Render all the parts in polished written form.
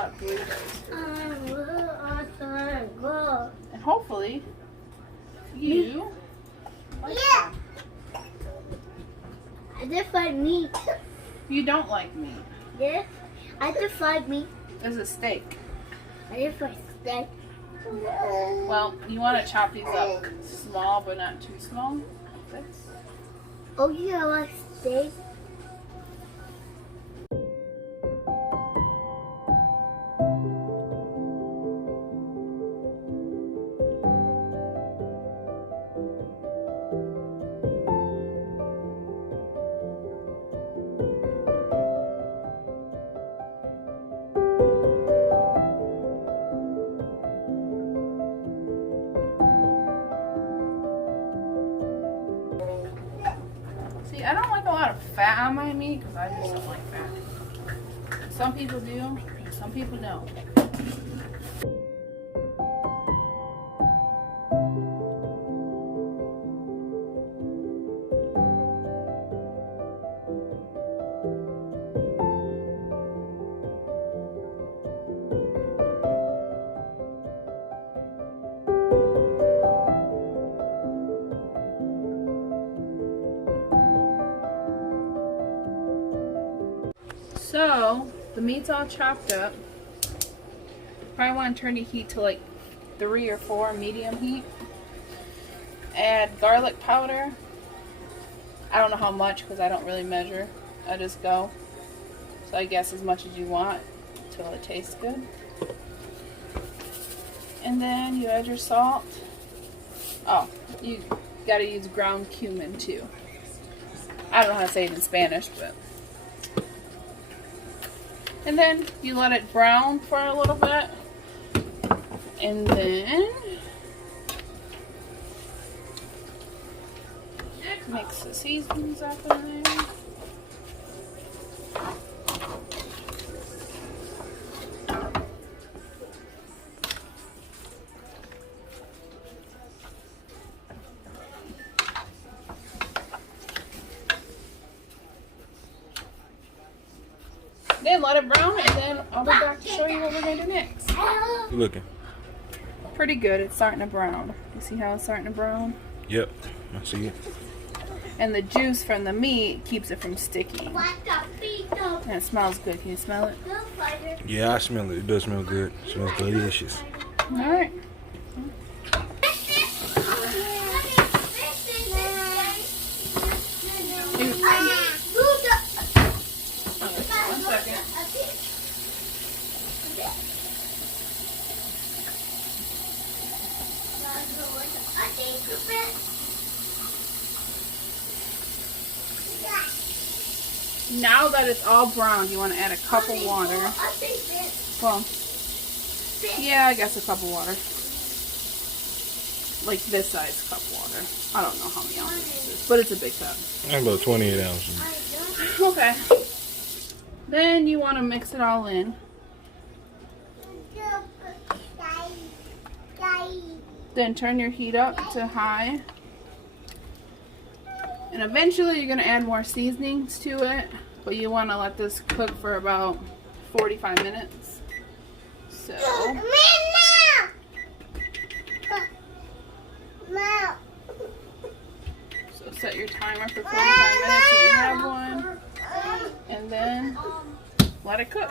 Wet Burritos. And hopefully, you like them. I just like meat. You don't like meat. Yes, I just like meat. There's a steak. I just like steak. Well, you want to chop these up small, but not too small. Oh, yeah, I like steak. See, I don't like a lot of fat on my meat because I just don't like fat. Some people do, and some people don't. So, the meat's all chopped up. Probably want to turn the heat to like 3 or 4 medium heat. Add garlic powder. I don't know how much because I don't really measure. I just go. So I guess as much as you want until it tastes good. And then you add your salt. Oh, you gotta use ground cumin too. I don't know how to say it in Spanish, but. And then you let it brown for a little bit. And then mix the seasonings up in there. Then let it brown, and then I'll be back to show you what we're going to do next. Looking. Pretty good. It's starting to brown. You see how it's starting to brown? Yep, I see it. And the juice from the meat keeps it from sticking. And it smells good. Can you smell it? Yeah, I smell it. It does smell good. It smells delicious. Alright. Now that it's all browned, you want to add a cup of water. Well, yeah, I guess a cup of water. Like this size cup of water. I don't know how many ounces this is, but it's a big cup. About 28 ounces. Okay. Then you want to mix it all in. Then turn your heat up to high. And eventually you're going to add more seasonings to it. But you want to let this cook for about 45 minutes. So set your timer for 45 minutes if you have one. And then let it cook.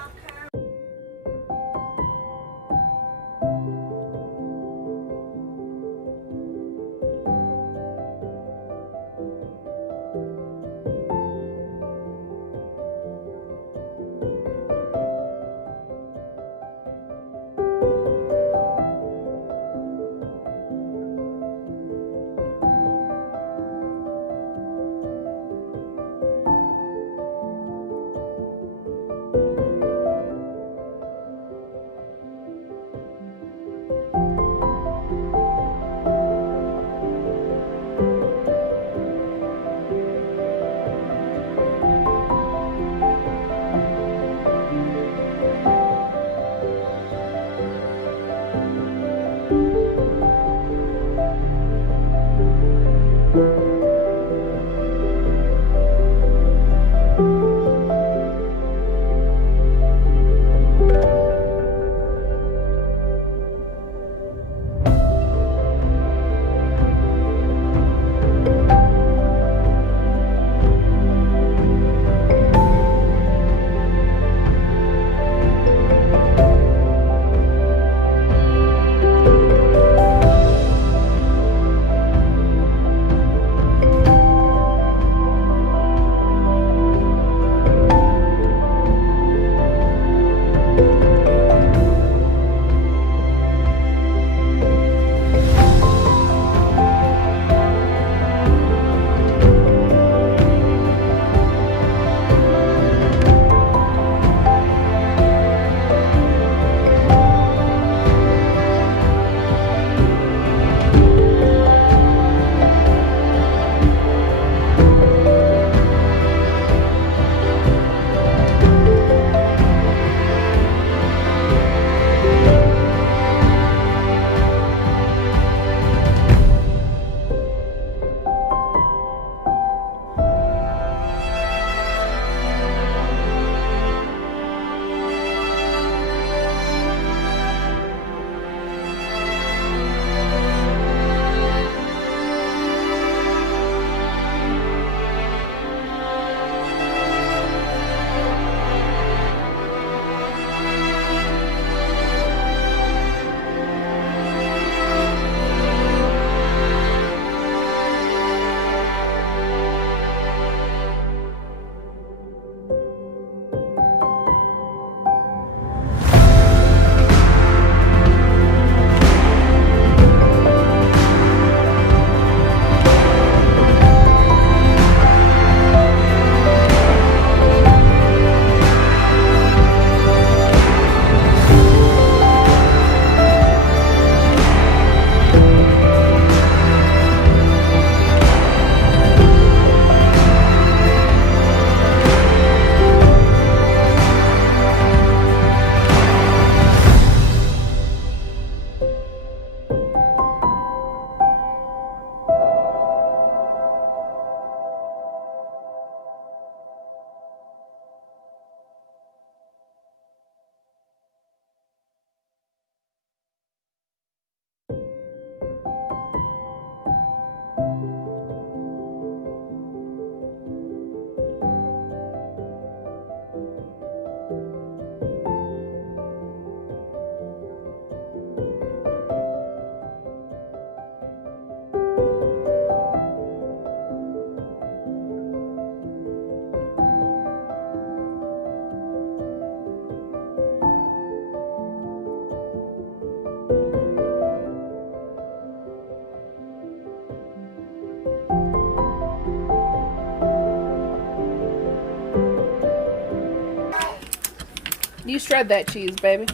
You shred that cheese, baby.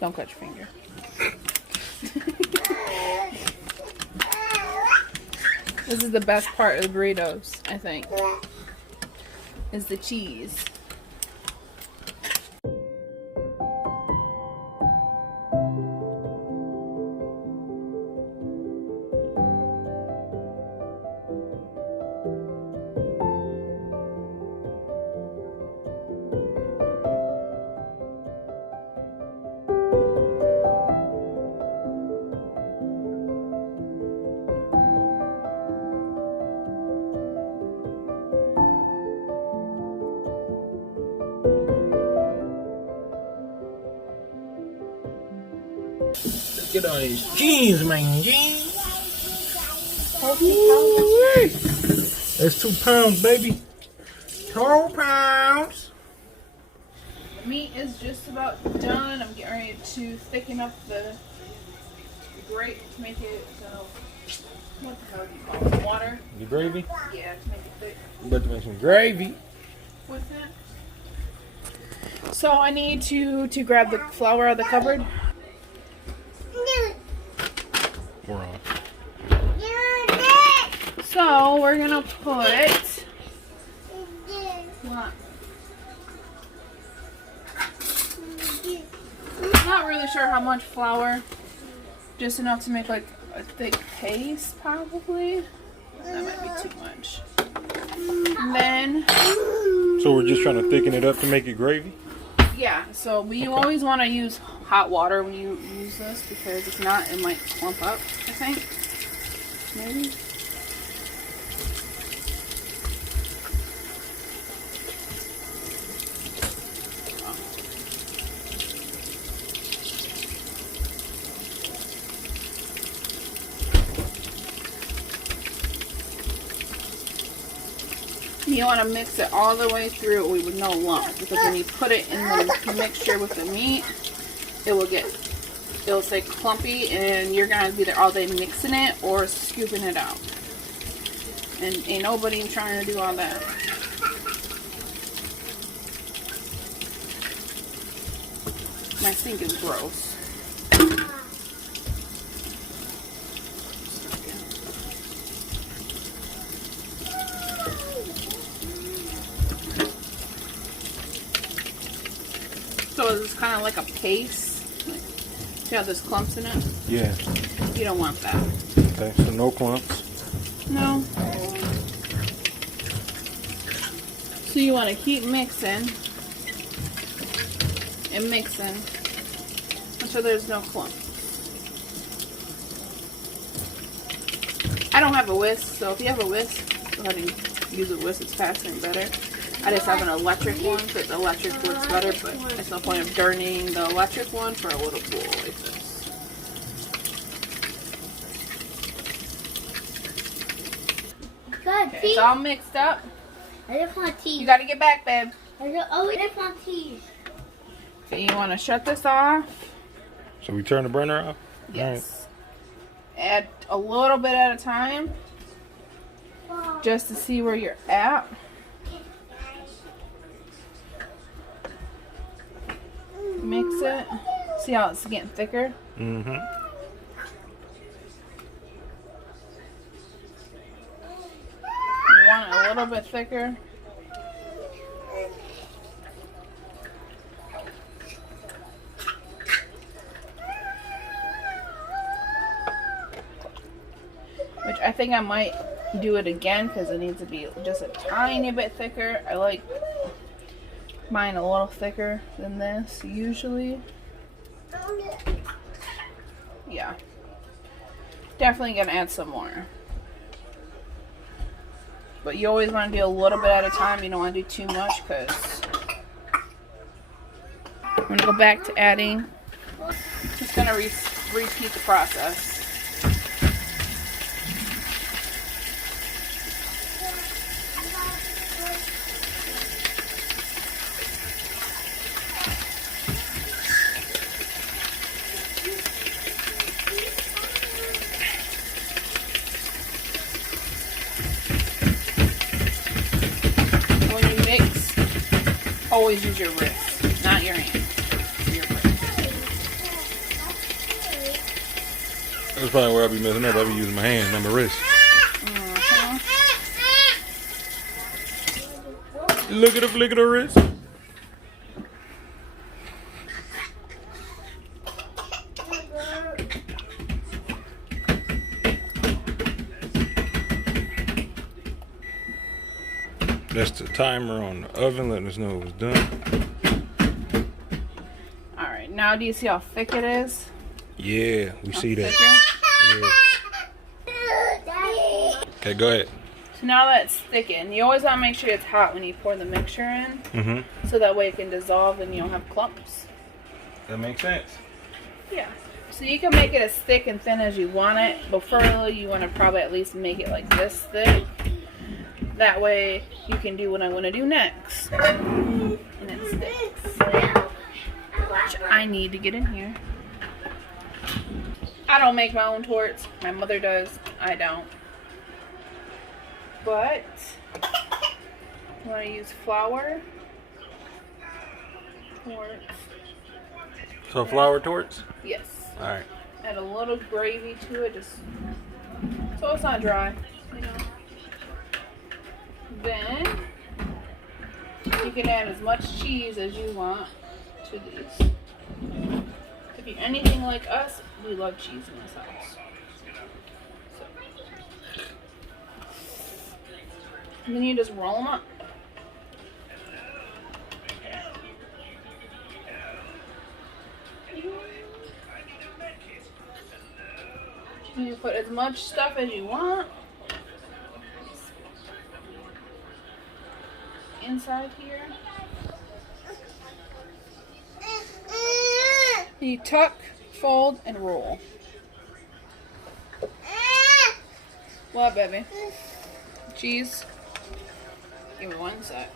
Don't cut your finger. This is the best part of the burritos, I think, is the cheese. Get on these jeans, man. Jeans. That's 2 pounds, baby. 2 pounds. The meat is just about done. I'm getting ready to thicken up the grate to make it, what the hell do you call it? Water? The gravy? Yeah, to make it thick. I'm about to make some gravy. What's that? So I need to grab the flour out of the cupboard. We're on. So we're gonna put what? I'm not really sure how much flour. Just enough to make like a thick paste, probably. That might be too much. And then. So we're just trying to thicken it up to make it gravy? Yeah. So you always want to use hot water when you use this, because if not, it might clump up, I think. Maybe. You want to mix it all the way through with no lumps, because when you put it in the mixture with the meat, it'll stay clumpy, and you're gonna be there all day mixing it or scooping it out. And ain't nobody trying to do all that. My sink is gross. So it's kind of like a paste. Like, see how there's clumps in it? Yeah. You don't want that. Okay, so no clumps. No. So you want to keep mixing and mixing until there's no clumps. I don't have a whisk, so if you have a whisk, go ahead and use a whisk. It's faster and better. I just have an electric one because the electric works better, but there's no point of dirtying the electric one for a little bowl like this. Good. Okay, it's all mixed up. I just want tea. You gotta get back, babe. I just want tea. Okay, you want to shut this off. So we turn the burner off? Yes. Add a little bit at a time, just to see where you're at. Mix it. See how it's getting thicker? Mm-hmm. You want it a little bit thicker. Which I think I might do it again because it needs to be just a tiny bit thicker. I like mine a little thicker than this usually. Yeah. Definitely gonna add some more. But you always want to do a little bit at a time. You don't want to do too much because I'm gonna go back to adding. Just gonna repeat the process. always use your wrist, not your hand. Your wrist. That's probably where I be messing up. I be using my hand, not my wrist. Look at the flick of the wrist. That's the timer on the oven, letting us know it was done. Alright, now do you see how thick it is? Yeah, we see that. Thicker? Yeah. Okay, go ahead. So now that it's thickened, you always want to make sure it's hot when you pour the mixture in. So that way it can dissolve and you don't have clumps. That makes sense. Yeah. So you can make it as thick and thin as you want it, but further you want to probably at least make it like this thick. That way you can do what I want to do next. And it sticks. Which I need to get in here. I don't make my own torts. My mother does. I don't. But you want to use flour. Torts. So flour torts? Yes. Alright. Add a little gravy to it, just so it's not dry. You know. Then you can add as much cheese as you want to these. If you're anything like us, we love cheese in this house. So. And then you just roll them up. You put as much stuff as you want inside here. You tuck, fold, and roll. What, baby? Cheese? Give me 1 sec.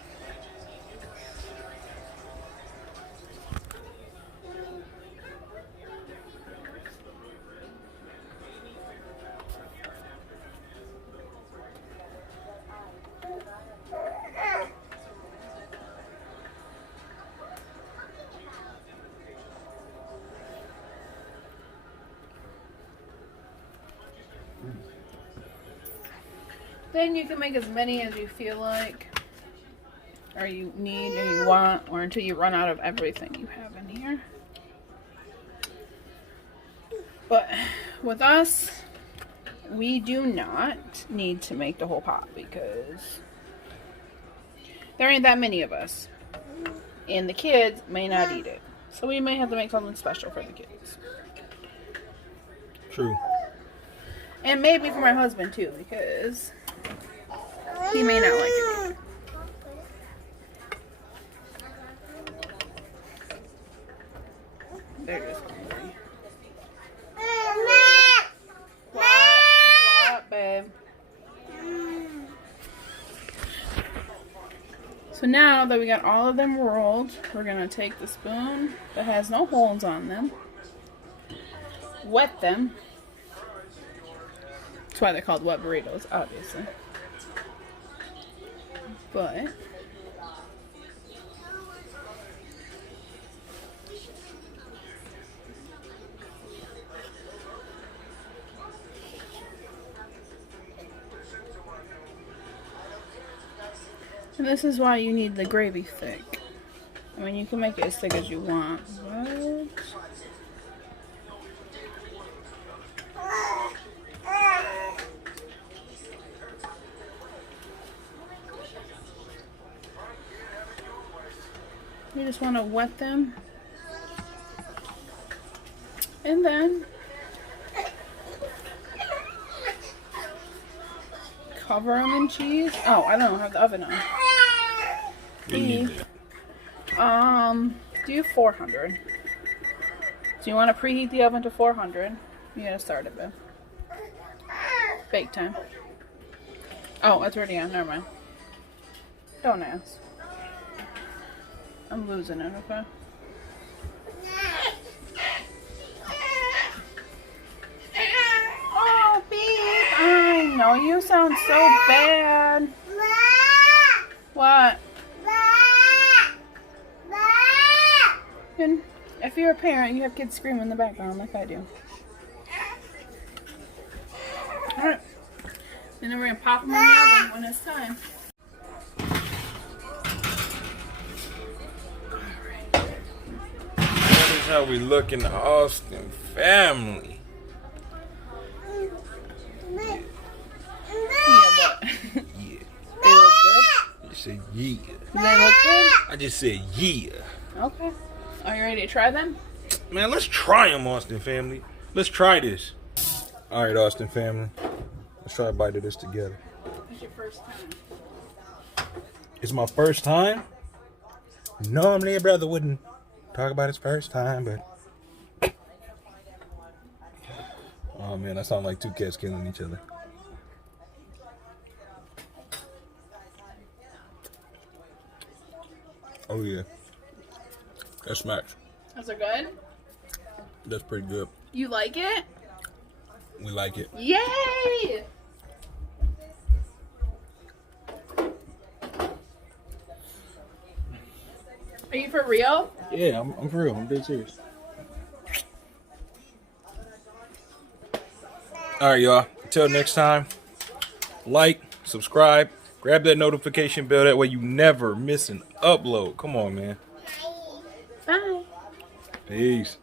Then you can make as many as you feel like, or you need, or you want, or until you run out of everything you have in here. But with us, we do not need to make the whole pot because there ain't that many of us. And the kids may not eat it. So we may have to make something special for the kids. True. And maybe for my husband too, because he may not like it either. They're just hungry. What, babe? So now that we got all of them rolled, we're going to take the spoon that has no holes on them, wet them. That's why they're called wet burritos, obviously. But and this is why you need the gravy thick. I mean, you can make it as thick as you want, but you just want to wet them. And then cover them in cheese. Oh, I don't have the oven on. Do 400. So you want to preheat the oven to 400. You gotta start it, babe. Bake time. Oh, it's already on. Never mind. Don't ask. I'm losing it, okay? Oh, beep. I know you sound so bad. What? And if you're a parent, you have kids screaming in the background like I do. Alright. And then we're going to pop them in the oven when it's time. That is how we look in the Austin family. Yeah, but Yeah. they look good. You said yeah. Do they look good? I just said yeah. Okay. Are you ready to try them? Man, let's try them, Austin family. Let's try this. All right, Austin family. Let's try a bite of this together. It's your first time. It's my first time. Normally a brother wouldn't talk about his first time, but... Oh man, that sounds like two cats killing each other. Oh yeah. That smacks. Those are good? That's pretty good. You like it? We like it. Yay! Are you for real? Yeah, I'm for real. I'm dead serious. Alright, y'all. Until next time, like, subscribe, grab that notification bell. That way you never miss an upload. Come on, man. Bye. Peace.